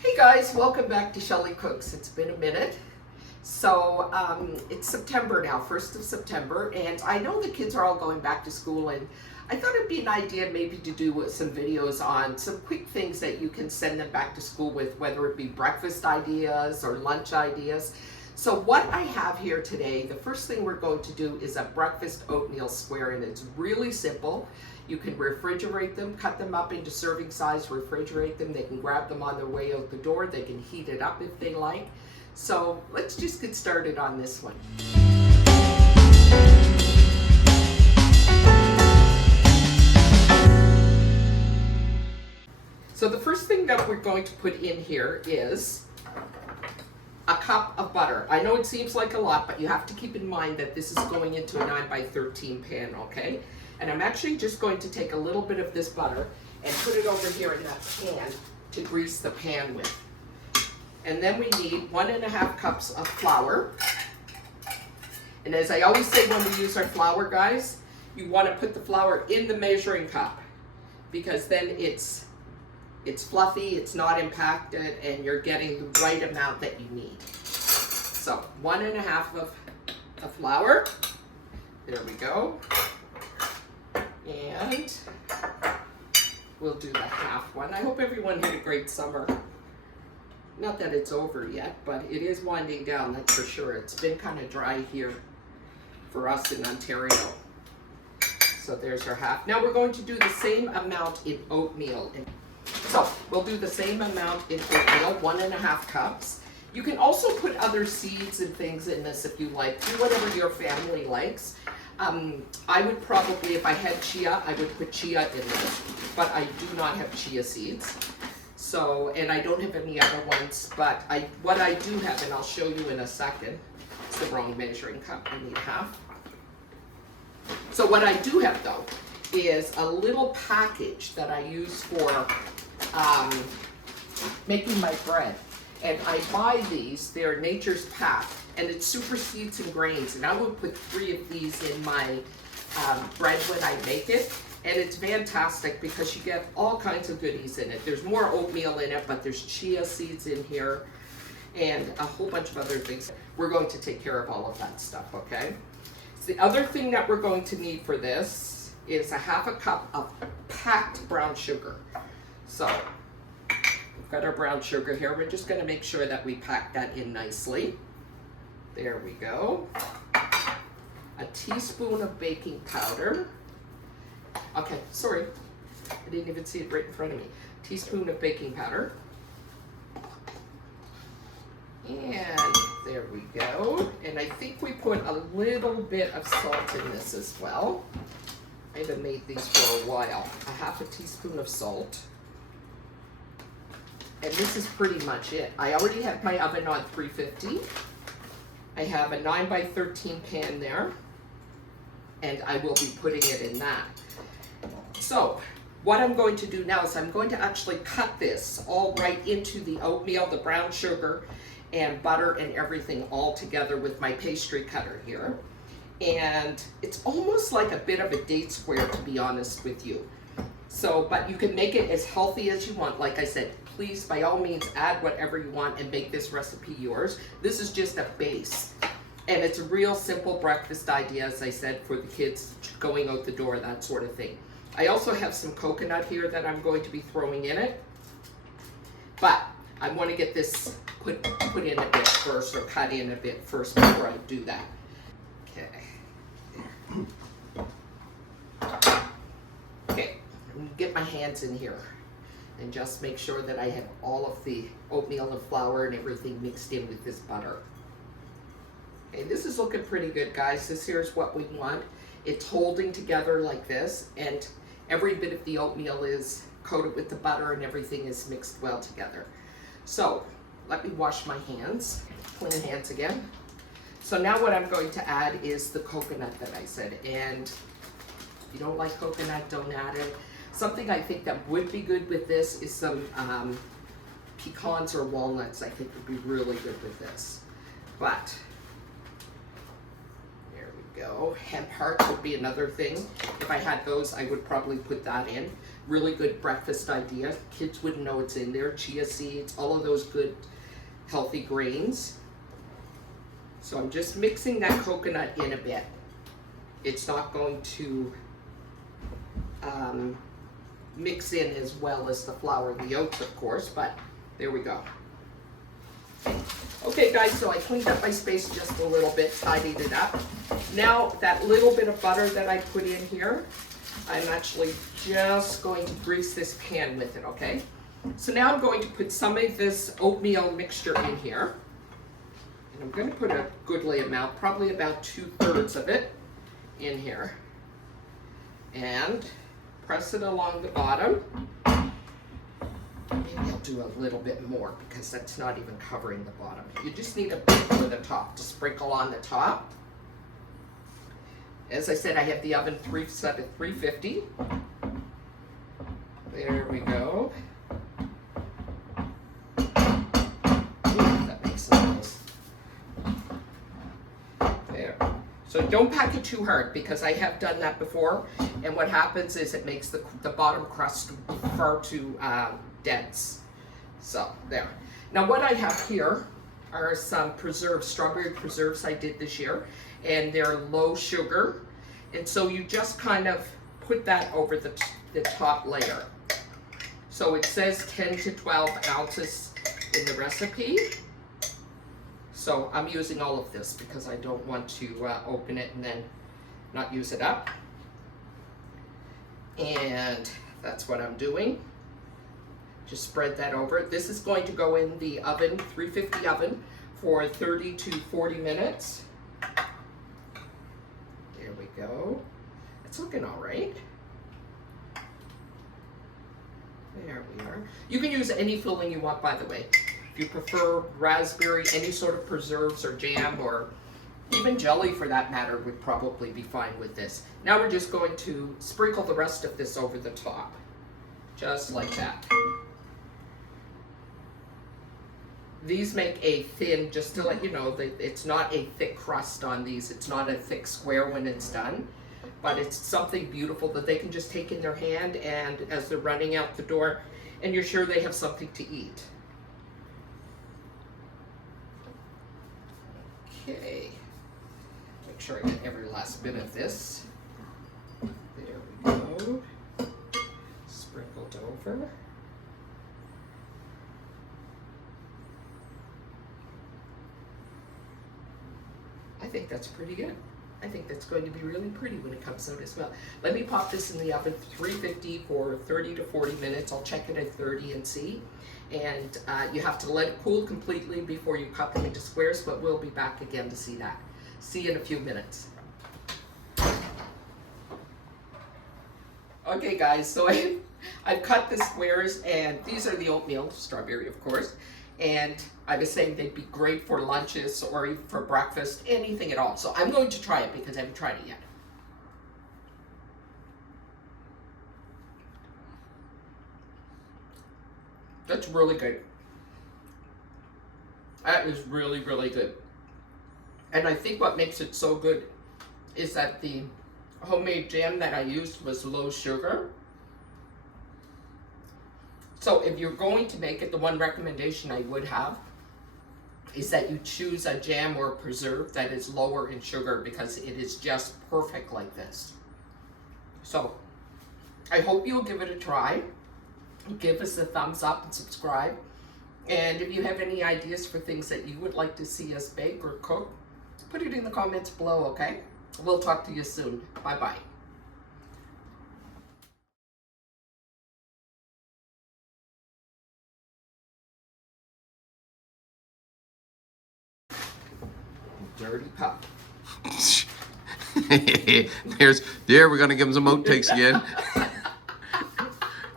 Hey guys, welcome back to Shelly Cooks. It's been a minute. So it's September now, 1st of September, and I know the kids are all going back to school, and I thought it'd be an idea maybe to do some videos on some quick things that you can send them back to school with, whether it be breakfast ideas or lunch ideas. So what I have here today, the first thing we're going to do is a breakfast oatmeal square, and it's really simple. You can refrigerate them, cut them up into serving size, refrigerate them. They can grab them on their way out the door. They can heat it up if they like. So let's just get started on this one. So the first thing that we're going to put in here is a cup of butter. I know it seems like a lot, but you have to keep in mind that this is going into a 9x13 pan, okay? And I'm actually just going to take a little bit of this butter and put it over here in that pan to grease the pan with. And then we need 1.5 cups of flour. And as I always say when we use our flour, guys, you want to put the flour in the measuring cup, because then it's fluffy, it's not impacted, and you're getting the right amount that you need. So 1.5 of flour. There we go. And we'll do the half one. I hope everyone had a great summer. Not that it's over yet, but it is winding down, that's for sure. It's been kind of dry here for us in Ontario. So there's our half. Now we're going to do the same amount in oatmeal. So we'll do the same amount in oatmeal, 1.5 cups. You can also put other seeds and things in this if you like. Do whatever your family likes. I would probably, if I had chia, I would put chia in this, but I do not have chia seeds. So, and I don't have any other ones, but what I do have, and I'll show you in a second, it's the wrong measuring cup, I need half. So what I do have though, is a little package that I use for making my bread. And I buy these, they're Nature's Path, and it's super seeds and grains. And I will put 3 of these in my bread when I make it. And it's fantastic because you get all kinds of goodies in it. There's more oatmeal in it, but there's chia seeds in here and a whole bunch of other things. We're going to take care of all of that stuff, okay? So the other thing that we're going to need for this is 1/2 cup of packed brown sugar. So we've got our brown sugar here. We're just going to make sure that we pack that in nicely. There we go. A teaspoon of baking powder. Okay, sorry. I didn't even see it right in front of me. Teaspoon of baking powder. And there we go. And I think we put a little bit of salt in this as well. I haven't made these for a while. 1/2 teaspoon of salt. And this is pretty much it. I already have my oven on 350. I have a 9x13 pan there, and I will be putting it in that. So what I'm going to do now is I'm going to actually cut this all right into the oatmeal, the brown sugar, and butter and everything all together with my pastry cutter here. And it's almost like a bit of a date square, to be honest with you. So, but you can make it as healthy as you want. Like I said, please, by all means, add whatever you want and make this recipe yours. This is just a base. And it's a real simple breakfast idea, as I said, for the kids going out the door, that sort of thing. I also have some coconut here that I'm going to be throwing in it. But I want to get this put in a bit first, or cut in a bit first before I do that. Okay. Okay, get my hands in here and just make sure that I have all of the oatmeal and flour and everything mixed in with this butter. Okay, this is looking pretty good, guys. This here is what we want. It's holding together like this, and every bit of the oatmeal is coated with the butter and everything is mixed well together. So let me wash my hands, clean hands again. So now what I'm going to add is the coconut that I said, and if you don't like coconut, don't add it. Something I think that would be good with this is some pecans or walnuts. I think would be really good with this. But there we go. Hemp hearts would be another thing. If I had those, I would probably put that in. Really good breakfast idea. Kids wouldn't know it's in there. Chia seeds, all of those good healthy grains. So I'm just mixing that coconut in a bit. It's not going to mix in as well as the flour and the oats, of course, but there we go. Okay guys, so I cleaned up my space just a little bit, tidied it up. Now that little bit of butter that I put in here, I'm actually just going to grease this pan with it, okay? So now I'm going to put some of this oatmeal mixture in here. And I'm going to put a goodly amount, probably about 2/3 of it in here. And press it along the bottom. Maybe I'll do a little bit more because that's not even covering the bottom. You just need a bit for the top to sprinkle on the top. As I said, I have the oven set at 350. There we go. Ooh, that makes some noise. There. So don't pack it too hard because I have done that before. And what happens is it makes the bottom crust far too dense. So there. Now what I have here are some preserves, strawberry preserves I did this year, and they're low sugar. And so you just kind of put that over the top layer. So it says 10 to 12 ounces in the recipe. So I'm using all of this because I don't want to open it and then not use it up. And that's what I'm doing. Just spread that over. This is going to go in the oven, 350 oven, for 30 to 40 minutes. There we go. It's looking all right. There we are. You can use any filling you want, by the way. If you prefer raspberry, any sort of preserves or jam or even jelly for that matter would probably be fine with this. Now we're just going to sprinkle the rest of this over the top. Just like that. These make a thin, just to let you know, that it's not a thick crust on these. It's not a thick square when it's done, but it's something beautiful that they can just take in their hand and as they're running out the door, and you're sure they have something to eat. Okay, make sure I get every last bit of this. There we go, sprinkled over. I think that's pretty good. I think that's going to be really pretty when it comes out as well. Let me pop this in the oven, 350 for 30 to 40 minutes. I'll check it at 30 and see. And you have to let it cool completely before you cut them into squares, but we'll be back again to see that. See you in a few minutes. Okay guys, so I've cut the squares, and these are the oatmeal, strawberry of course. And I was saying they'd be great for lunches or even for breakfast, anything at all. So I'm going to try it because I haven't tried it yet. That's really good. That is really, really good. And I think what makes it so good is that the homemade jam that I used was low sugar. So if you're going to make it, the one recommendation I would have is that you choose a jam or a preserve that is lower in sugar because it is just perfect like this. So I hope you'll give it a try. Give us a thumbs up and subscribe. And if you have any ideas for things that you would like to see us bake or cook, put it in the comments below, okay? We'll talk to you soon. Bye-bye. Dirty pup. There we're gonna give him some oat takes again.